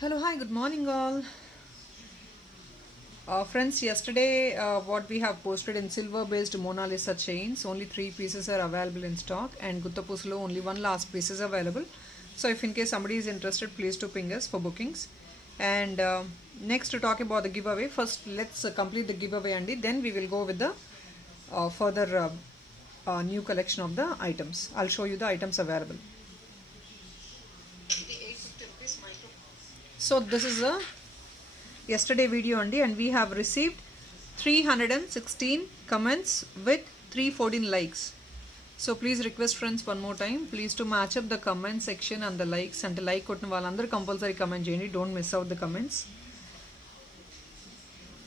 Hello, hi, good morning, all. Friends, yesterday what we have posted in silver based Mona Lisa chains, only 3 pieces are available in stock, and Guttapuslo only one last piece is available. So, if in case somebody is interested, please do ping us for bookings. And next, to talk about the giveaway, first let's complete the giveaway, and then we will go with the further new collection of the items. I'll show you the items available. So, this is a yesterday video only, and we have received 316 comments with 314 likes. So please request friends one more time, please to match up the comment section and the likes, and like kottna vallandaru compulsory comment cheyandi, don't miss out the comments.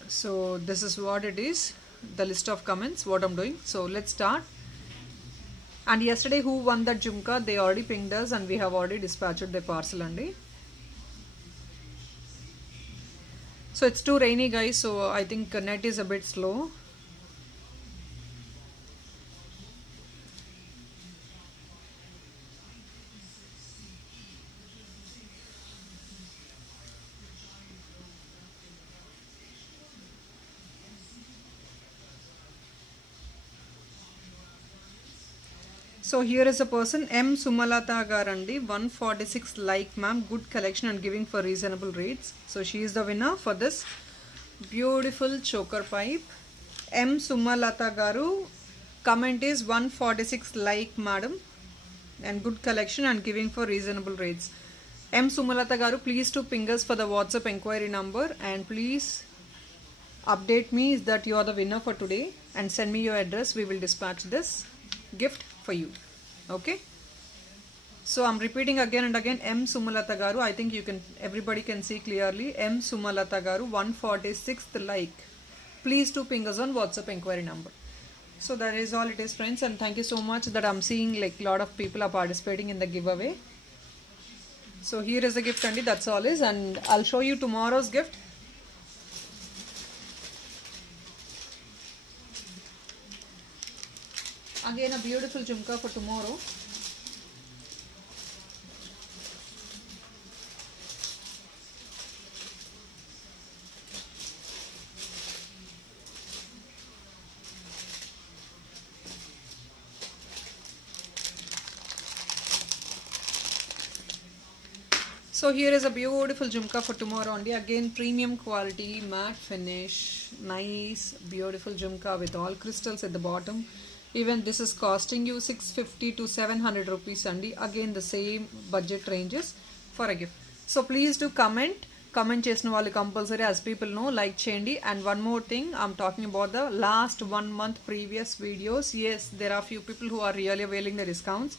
So this is what it is, the list of comments what I'm doing. So let's start. And yesterday who won that jhumka, they already pinged us and we have already dispatched their parcel andi. So it's too rainy, guys, so I think net is a bit slow. So here is a person, M Sumalata Garandi, 146 like, ma'am, good collection and giving for reasonable rates. So she is the winner for this beautiful choker pipe. M Sumalata Garu, comment is 146 like, madam, and good collection and giving for reasonable rates. M Sumalata Garu, please to ping us for the WhatsApp inquiry number, and please update me that you are the winner for today and send me your address. We will dispatch this gift for you. Okay, so I'm repeating again and again, M Sumalata Garu, I think everybody can see clearly. M Sumalata Garu, 146th like, please to ping us on WhatsApp inquiry number. So that is all it is, friends, and thank you so much that I'm seeing like a lot of people are participating in the giveaway. So here is the gift, and that's all is, and I'll show you tomorrow's gift. Again a beautiful jhumka for tomorrow. So here is a beautiful jhumka for tomorrow only. Again premium quality, matte finish, nice beautiful jhumka with all crystals at the bottom. Even this is costing you 650 to 700 rupees only. Again the same budget ranges for a gift. So please do comment chesina vallu compulsory, as people know, like cheyandi. And one more thing, I'm talking about the last 1 month previous videos. Yes, there are few people who are really availing the discounts.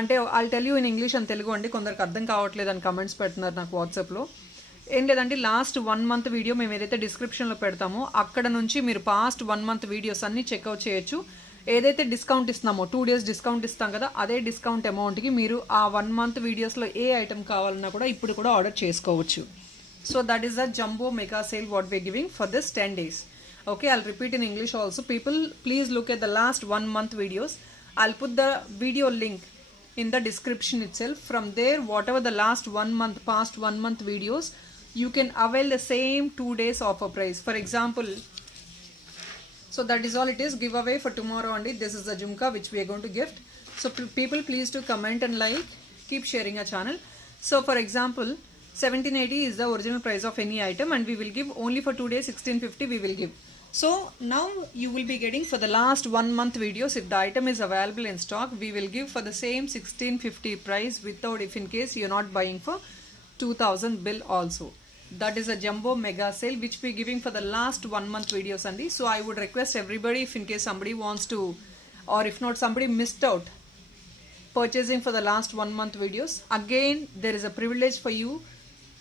అంటే I'll tell you in English and Telugu అండి, కొందరికి అర్థం కావట్లేదు అని comments పెడుతున్నారు నాకు వాట్సాప్లో. ఏం లేదంటే లాస్ట్ 1 month వీడియో మేము ఏదైతే డిస్క్రిప్షన్లో పెడతామో అక్కడ నుంచి మీరు పాస్ట్ 1 month వీడియోస్ అన్నీ చెక్అవుట్ చేయొచ్చు. ఏదైతే డిస్కౌంట్ ఇస్తున్నామో 2 days డిస్కౌంట్ ఇస్తాం కదా, అదే డిస్కౌంట్ అమౌంట్కి మీరు ఆ 1 month వీడియోస్లో ఏ ఐటమ్ కావాలన్నా కూడా ఇప్పుడు కూడా ఆర్డర్ చేసుకోవచ్చు. So that is the jumbo mega sale what we are giving for this 10 days. Okay, I'll repeat in English also. People, please look at the last 1 month videos. I'll put the video link in the description itself. From there, whatever the last 1 month, past 1 month videos, you can avail the same 2 days offer price. For example, so that is all it is, giveaway for tomorrow only. This is the jhumka which we are going to gift. So people, please do comment and like, keep sharing our channel. So for example, 1780 is the original price of any item, and we will give only for 2 days 1650 we will give. So now you will be getting for the last 1 month videos, if the item is available in stock, we will give for the same 1650 price without, if in case you're not buying for 2000 bill also. That is a jumbo mega sale which we giving for the last 1 month videos only. So I would request everybody, if in case somebody wants to, or if not somebody missed out purchasing for the last 1 month videos, again there is a privilege for you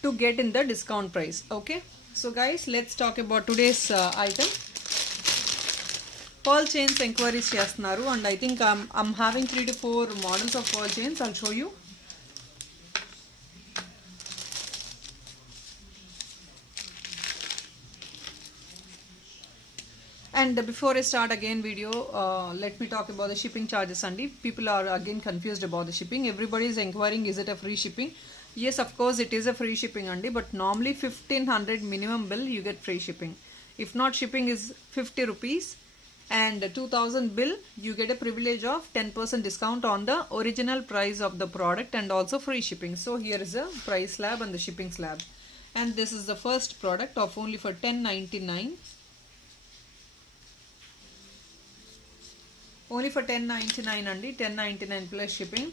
to get in the discount price. Okay, so guys, let's talk about today's item. Pearl chains enquiries chestunaru, and I think I'm having 3 to 4 models of pearl chains. I'll show you. And before I start again video, let me talk about the shipping charges. And people are again confused about the shipping. Everybody is inquiring, is it a free shipping? Yes, of course it is a free shipping andi, but normally 1500 minimum bill you get free shipping. If not, shipping is 50 rupees, and 2000 bill you get a privilege of 10% discount on the original price of the product and also free shipping. So here is a price slab and the shipping slab, and this is the first product of only for 1099. Only for 1099 andi, 1099 plus shipping.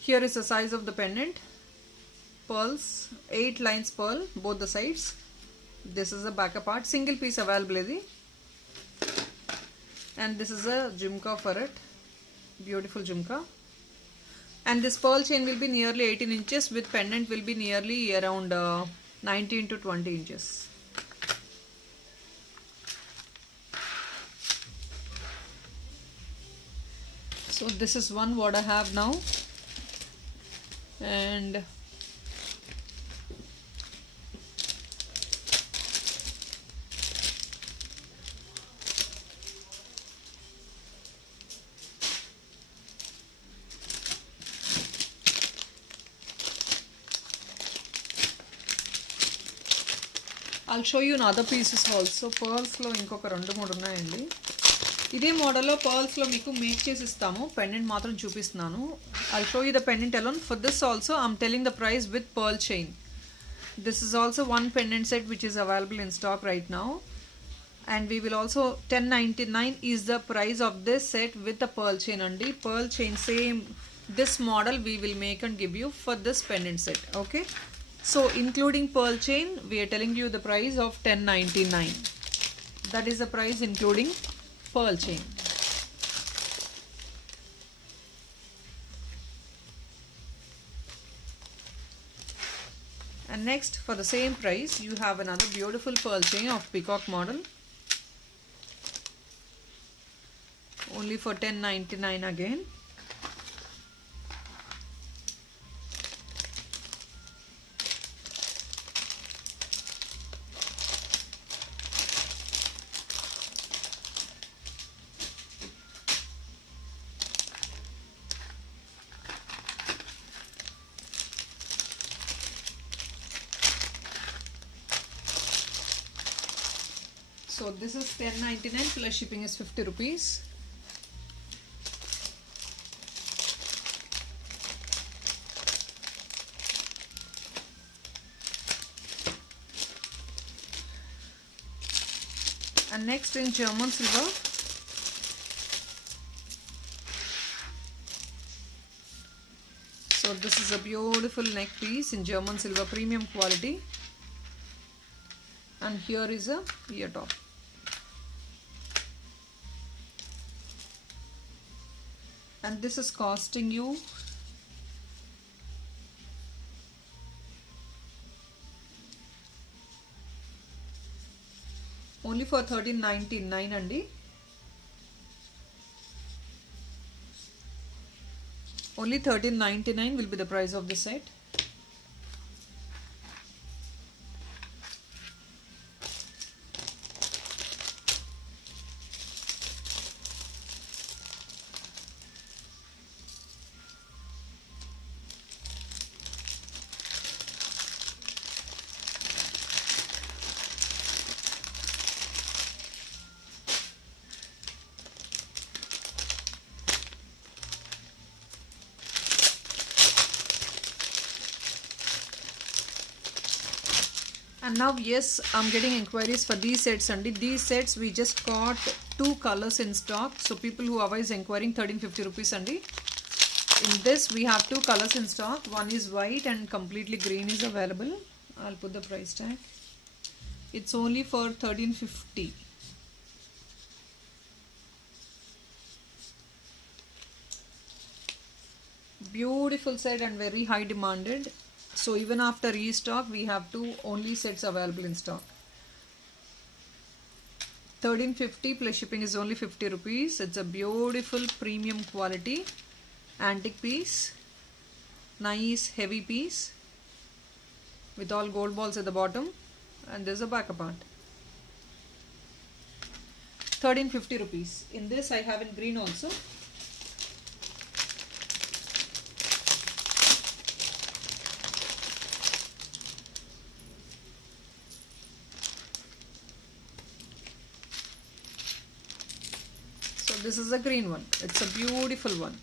Here is the size of the pendant. Pearls, 8 lines pearl, both the sides. This is the backup part, single piece available. And this is a jhumka for it, beautiful jhumka. And this pearl chain will be nearly 18 inches, with pendant will be nearly around 19 to 20 inches. So this is one what I have now, and I'll show you in other pieces also. Pearls లో ఇంకొక రెండు మూడు ఉన్నాయండి. ఇదే మోడల్లో పర్ల్స్లో మీకు make చేసి ఇస్తాము. పెండెంట్ మాత్రం చూపిస్తున్నాను. I'll show you the pendant alone. For this also I'm telling the price with pearl chain. This is also one pendant set which is available in stock right now, and we will also 1099 is the price of this set with the pearl chain andi. Pearl chain same this model we will make and give you for this pendant set. Okay, so including pearl chain we are telling you the price of 1099. That is the price including pearl chain. And next, for the same price, you have another beautiful pearl chain of peacock model, only for 1099 again. So this is 1099 plus shipping is 50 rupees. And next in German silver, so this is a beautiful neck piece in German silver premium quality, and here is a ear top. And this is costing you only for 1399 andi. Only 1399 will be the price of the set. And now yes, I'm getting inquiries for these sets and these sets we just got 2 colors in stock. So people who are always inquiring, 1350 rupees andi. In this we have 2 colors in stock. One is white and completely green is available. I'll put the price tag. It's only for 1350. Beautiful set and very high demanded. So even after restock we have 2 only sets available in stock. 1350 plus shipping is only 50 rupees. It's a beautiful premium quality antique piece, nice heavy piece with all gold balls at the bottom, and there's a backup part. 1350 rupees. In this I have in green also. This is a green one. It's a beautiful one.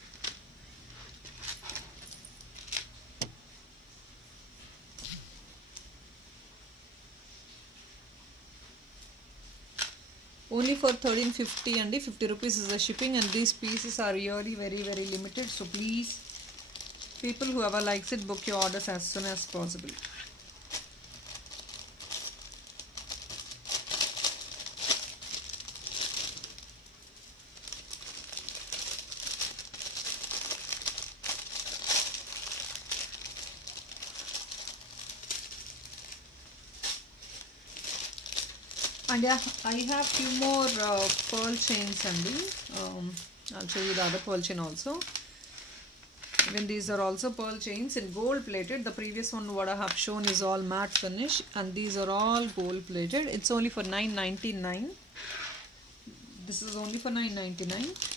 Only for 1350 and 50 rupees is the shipping, and these pieces are really very limited. So please, people whoever likes it, book your orders as soon as possible. And yeah, I have few more pearl chains, and I'll show you the other pearl chain also. Even these are also pearl chains in gold plated. The previous one what I have shown is all matte finish, and these are all gold plated. It's only for $9.99. This is only for $9.99.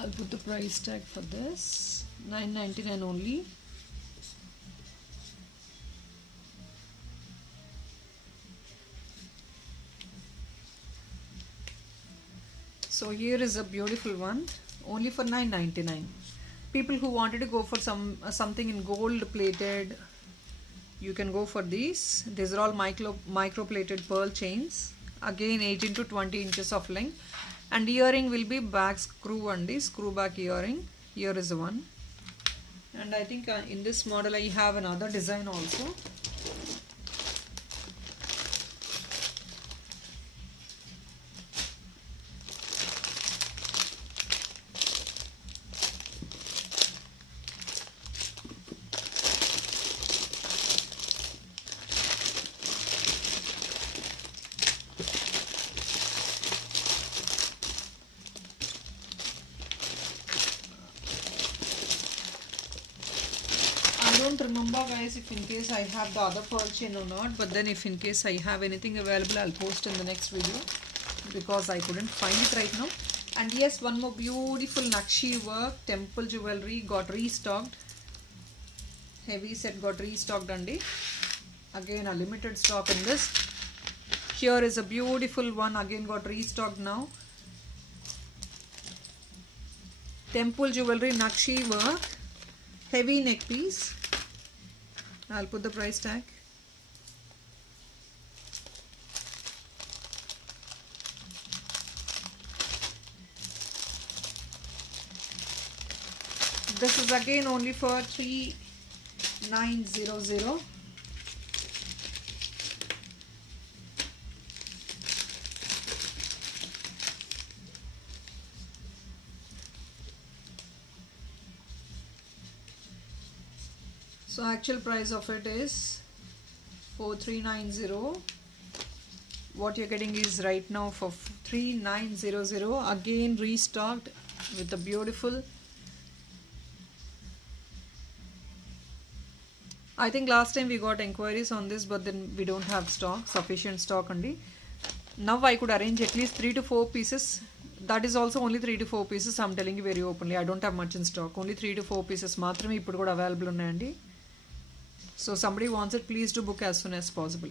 I'll put the price tag for this, $9.99 only. So here is a beautiful one, only for $9.99. People who wanted to go for something in gold plated, you can go for these. These are all micro plated pearl chains. Again 18 to 20 inches of length. And earring will be back screw, and the screw back earring. Here is the one. And I think in this model I have another design also. I don't remember guys if in case I have the other pearl chain or not, but then if in case I have anything available, I'll post in the next video because I couldn't find it right now. And yes, one more beautiful Nakshi work temple jewelry got restocked. Heavy set got restocked, and again a limited stock in this. Here is a beautiful one, again got restocked now. Temple jewelry Nakshi work, heavy neck piece. I'll put the price tag. This is again only for $3,900. So actual price of it is $4,390. What you're getting is right now for $3,900. Again restocked with a beautiful. I think last time we got inquiries on this, but then we don't have stock, sufficient stock only. Now I could arrange at least 3 to 4 pieces. That is also only 3 to 4 pieces. I'm telling you very openly. I don't have much in stock. Only 3 to 4 pieces మాత్రమే ఇప్పుడు కూడా available ఉన్నాయండి. So somebody wants it, please do book as soon as possible.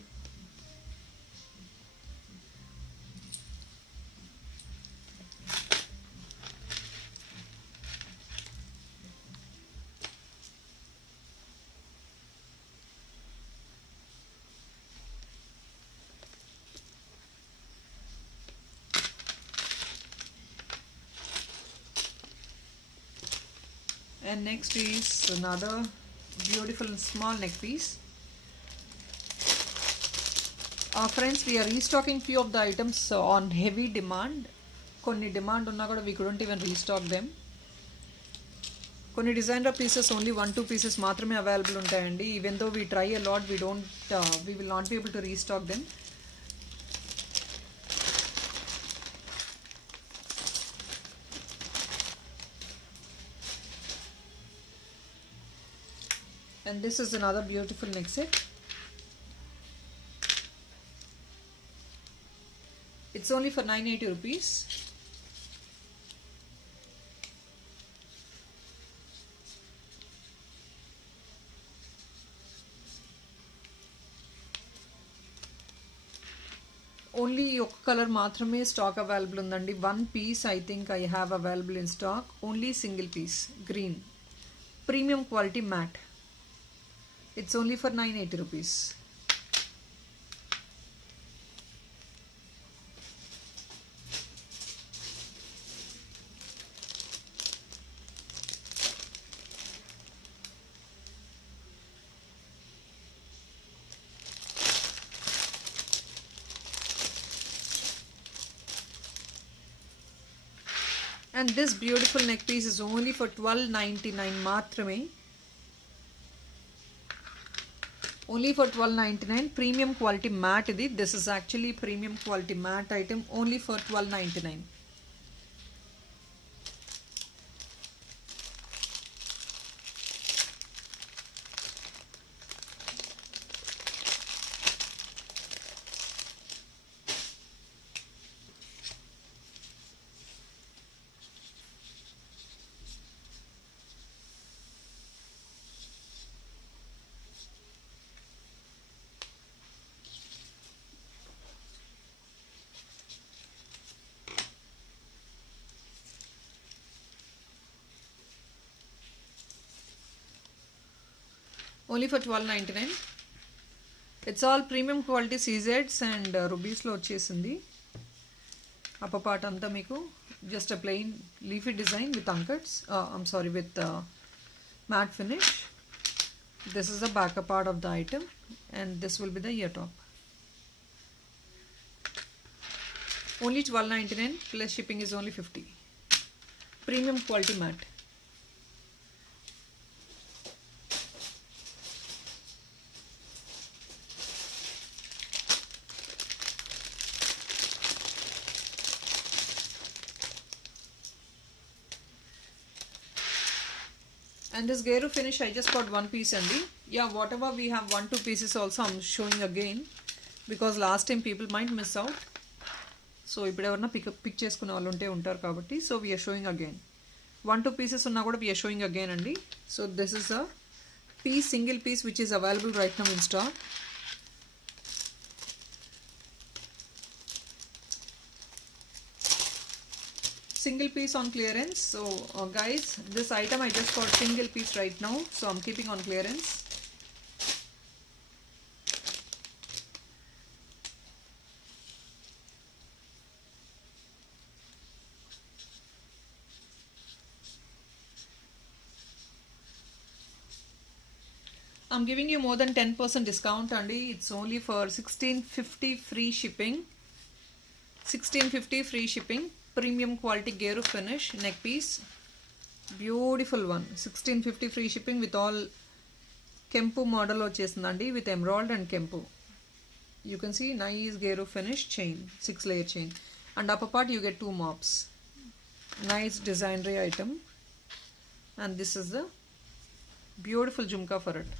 And next is another beautiful small neck piece. Friends, we are restocking few of the items on heavy demand. Konni demand unna kuda we couldn't even restock them. Konni designer pieces only 1-2 pieces మాత్రమే available ఉంటాయండి. Even though we try a lot, we will not be able to restock them. And this is another beautiful neck set. It's only for 980 rupees. Only ఒక colour మాత్రమే stock available ఉందండి. One piece I think I have available in stock. Only single piece green premium quality matte. It's only for 980 rupees. And this beautiful neck piece is only for 1299 మాత్రమే. Only for 1299. Premium quality matte ఇది. This is actually premium quality matte item. Only for 1299. Only for 1299. It's all premium quality CZs and rubies లో వచ్చేసింది. అప్ప part అంతా మీకు just a plain leafy design with ankats. With matte finish. This is the back part of the item and this will be the ear top. Only 1299 plus shipping is only 50. Premium quality matte. And this Geru finish, I just got one piece only. Yeah, whatever we have 1-2 pieces also I'm showing again because last time people might miss out. So ఇప్పుడు ఎవరైనా pick చేసుకునే వాళ్ళు ఉంటారు కాబట్టి so we are showing again. 1-2 pieces ఉన్నా కూడా we are showing again అండి. So this is a piece, single piece which is available right now in stock. Single piece on clearance. So guys, this item I just got single piece right now, so I'm keeping on clearance. I'm giving you more than 10% discount Andy. It's only for 1650 free shipping. 1650 free shipping. Premium quality Geru finish neck piece, beautiful one. 1650 free shipping with all Kempu model వచ్చేసిందండి with emerald and Kempu. You can see nice Geru finish chain, 6-layer chain, and upper part you get 2 mops. Nice designery item, and this is the beautiful jhumka for it.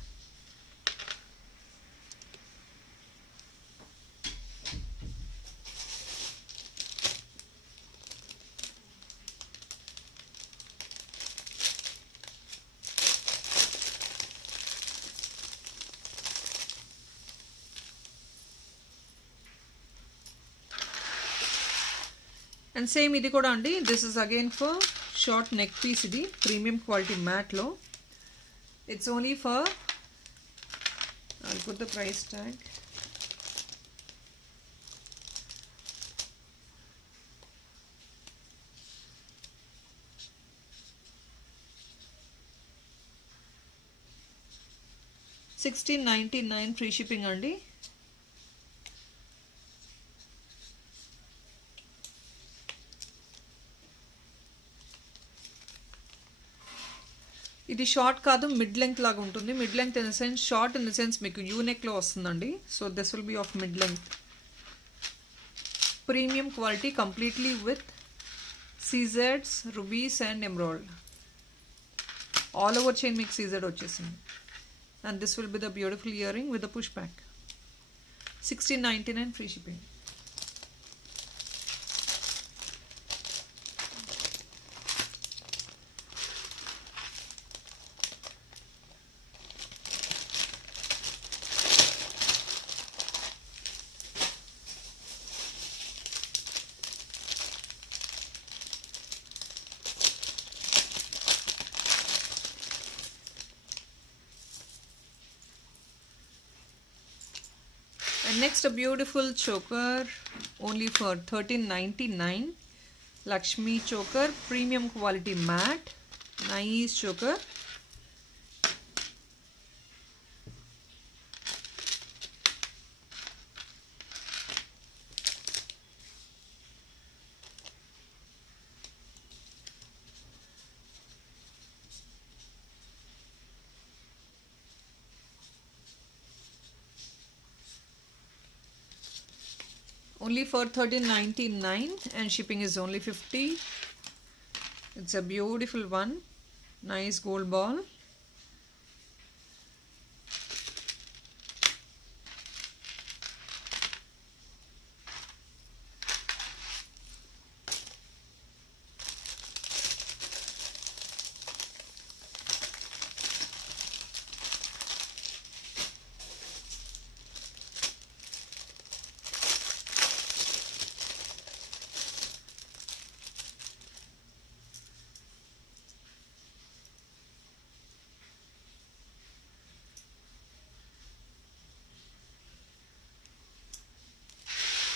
And same ఇది కూడా అండి. This is again for short neck piece. ఇది premium quality matte లో. It's only for, I'll put the price tag. $16.99 free shipping అండి. ఇది short కాదు, mid length లాగా ఉంటుంది. Mid length in the sense, short in the sense మీకు U నెక్లో వస్తుందండి. So this will be of mid length. Premium quality completely with సీజెడ్స్, rubies and emerald. All over chain మీకు సీజెడ్ వచ్చేసింది. and this will be the beautiful earring with the pushback. 16.99 free shipping. And next, a beautiful choker only for 13.99. Lakshmi choker, premium quality matte. Nice choker. Only for 13.99 and shipping is only 50. It's a beautiful one. Nice gold ball.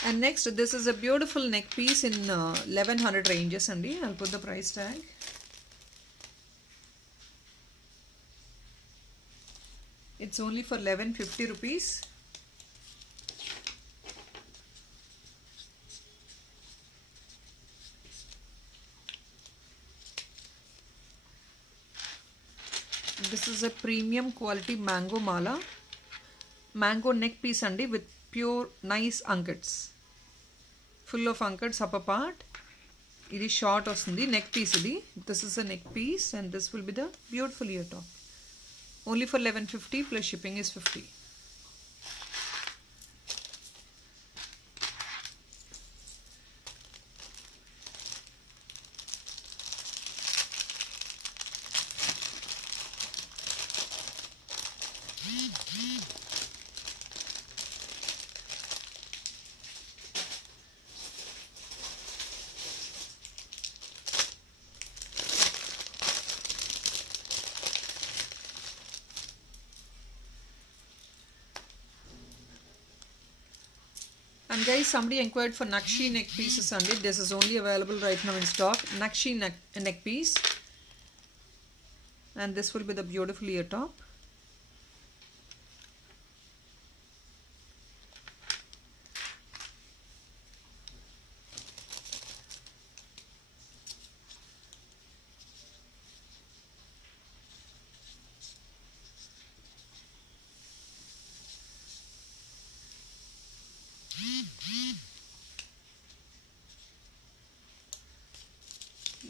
And next, this is a beautiful neck piece in 1100 ranges, and I'll put the price tag. It's only for 1150 rupees. This is a premium quality mango mala, mango neck piece andi with pure nice ankets, full of ankets upper part. It is short ostundi neck piece idi. This is a neck piece and this will be the beautiful ear top. Only for 1150 plus shipping is 50. And guys, somebody inquired for Nakshi neck pieces and this is only available right now in stock. Nakshi neck piece. And this will be the beautiful ear top.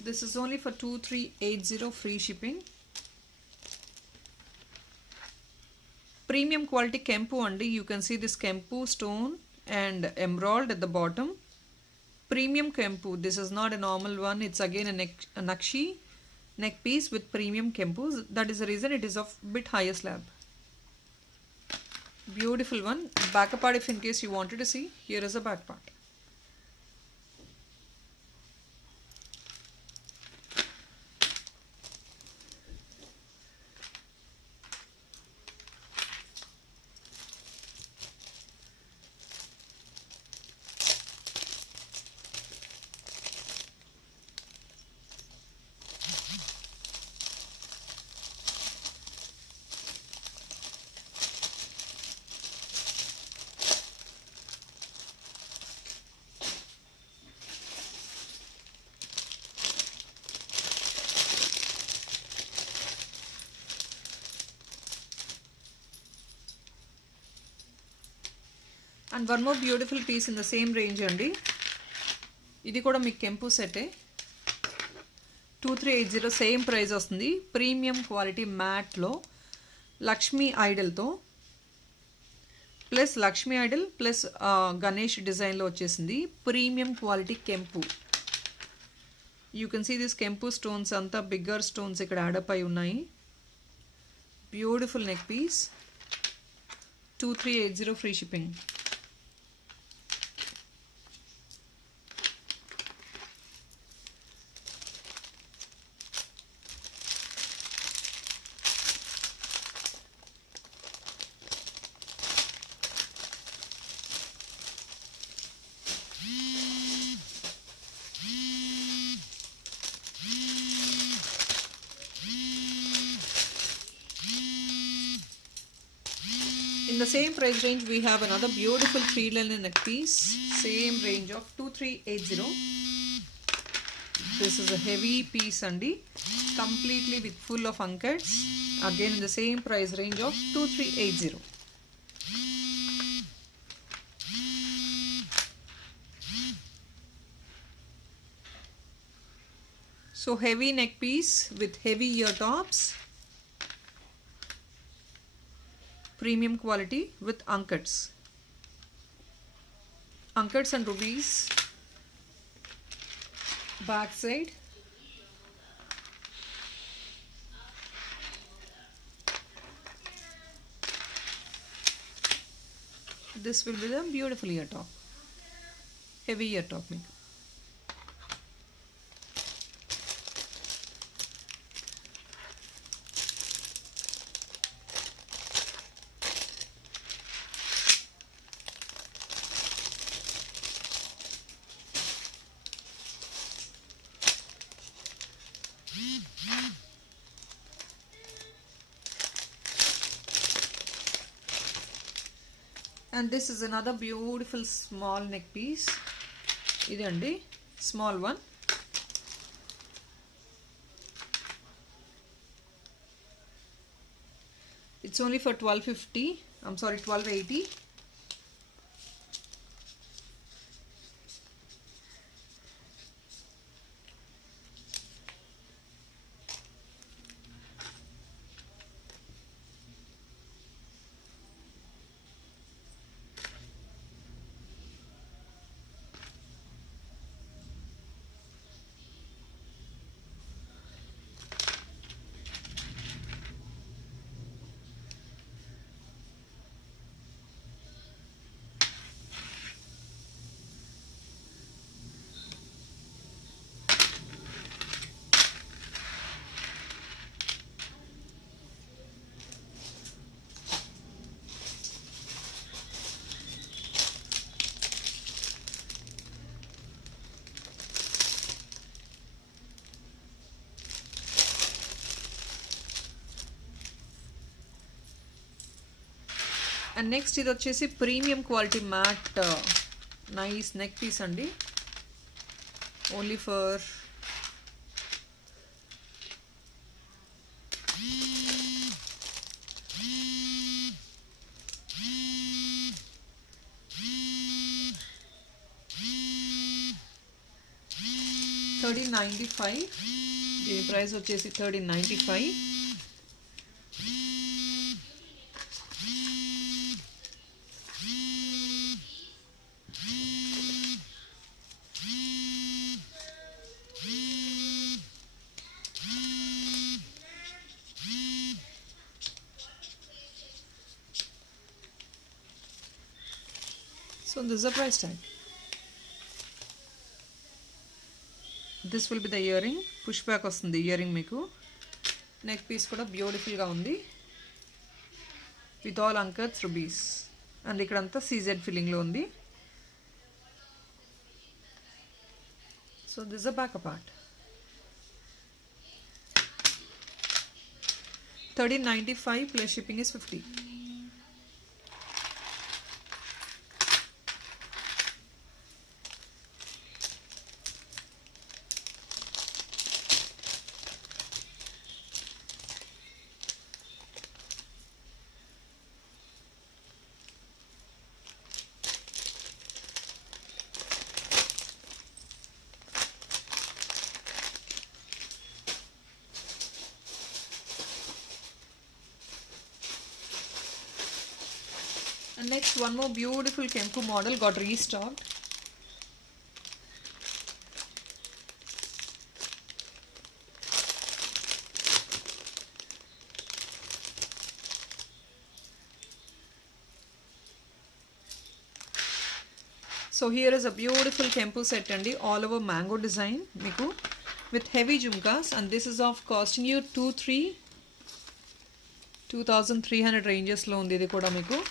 This is only for 2380 free shipping. Premium quality Kempu andi. You can see this Kempu stone and emerald at the bottom. Premium Kempu. This is not a normal one. It's again a Nakshi neck piece with premium Kempu. That is the reason it is of bit higher slab. Beautiful one. Back part, if in case you wanted to see, here is the back part. And one more beautiful piece in the same range andi. Idi kuda meeku Kempu set 2380 same price ostundi. Premium quality matte lo Lakshmi ఐడల్తో plus Lakshmi idol plus Ganesh డిజైన్లో వచ్చేసింది. Premium quality కెంపు. You can see this కెంపు stones అంతా bigger stones ఇక్కడ add up అయి ఉన్నాయి. Beautiful neck piece. 2380 free shipping. In the same price range, we have another beautiful 3-linen neck piece. Same range of 2380. This is a heavy piece andi, completely with full of unkats. Again in the same price range of 2380. So heavy neck piece with heavy ear tops. Premium quality with unkats and rubies. Back side. This will be the beautiful ear top, heavy ear top makeup. And this is another beautiful small neck piece. Idandi small one. It's only for 1250. I'm sorry, 1280. And next ఇది వచ్చేసి premium quality matte nice neck piece అండి. Only for $1395. దీని price వచ్చేసి $1395. So this is the price tag. This will be the earring. Push back వస్తుంది earring మీకు. Neck piece కూడా బ్యూటిఫుల్గా ఉంది విత్ ఆల్ అంకర్స్ రుబీస్. అండ్ ఇక్కడంతా సీజెడ్ ఫిల్లింగ్లో ఉంది. So this a back part. $1395 plus shipping is $50. And next, one more beautiful Kempu model got restocked. So here is a beautiful Kempu set andi, all over mango design meeku with heavy jhumkas, and this is of costing you 2300 ranges lo undi. Idi kuda meeku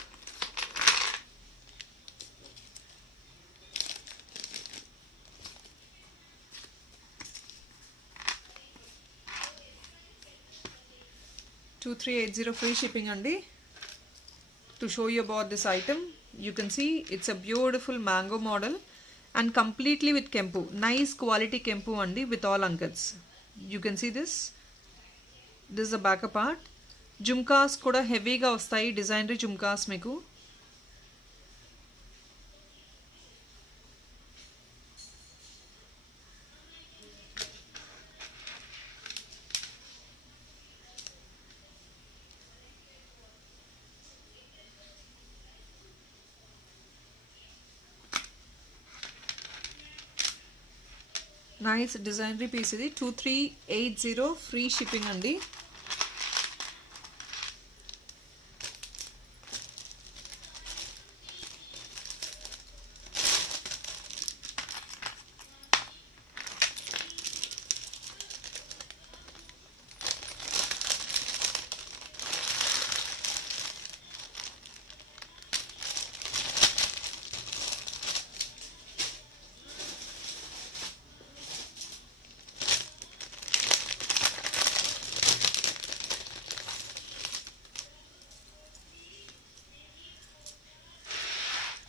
2380 free shipping andi. To show you about this item, you can see it's a beautiful mango model and completely with Kempu. Nice quality Kempu andi with all unkats. You can see this. This is the backup part. Jumkas kuda heavy ga vastayi, designer jumkas meeku. Nice designer piece idi. 2380 free shipping andi.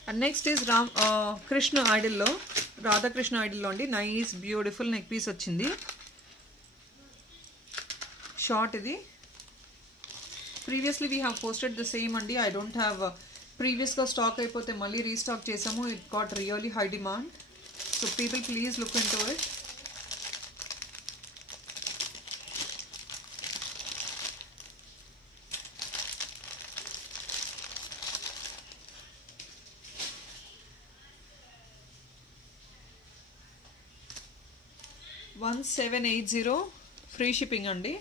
And next is Krishna idol lo, Radha Krishna idol lo andi. Nice beautiful neck piece vachindi. Short idi. Previously we have posted the same andi. I don't have previous ga stock ayipothe malli restock chesamu. It got really high demand, so people please look into it. $1780 free shipping andi.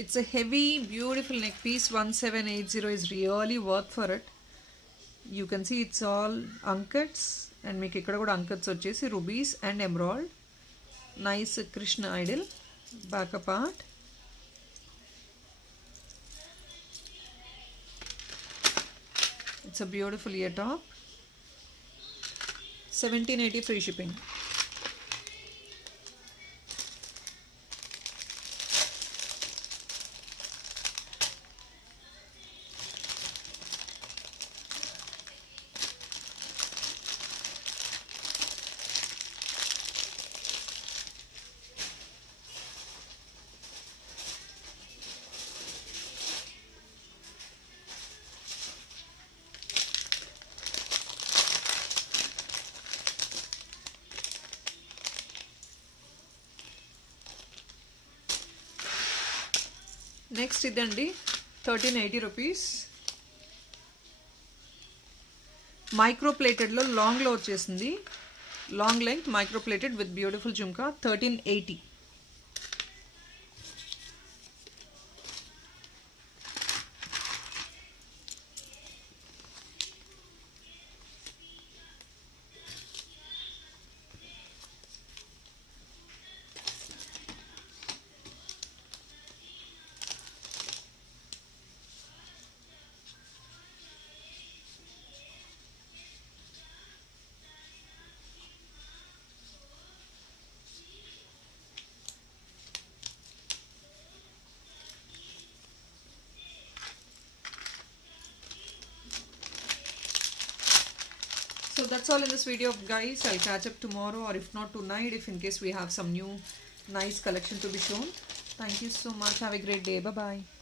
It's a heavy beautiful neck piece. 1780 is really worth for it. You can see it's all unkats, and meeku ikkada kuda unkats vachesi rubies and emerald. Nice Krishna idol backup part. It's a beautiful ear top. 1780 free shipping. Next idandi 1380 rupees. Micro plated lo long lo vachesindi. Long length micro plated with beautiful jhumka. 1380. that's all in this video, guys. I'll catch up tomorrow, or if not tonight, if in case we have some new nice collection to be shown. Thank you so much. Have a great day. Bye bye.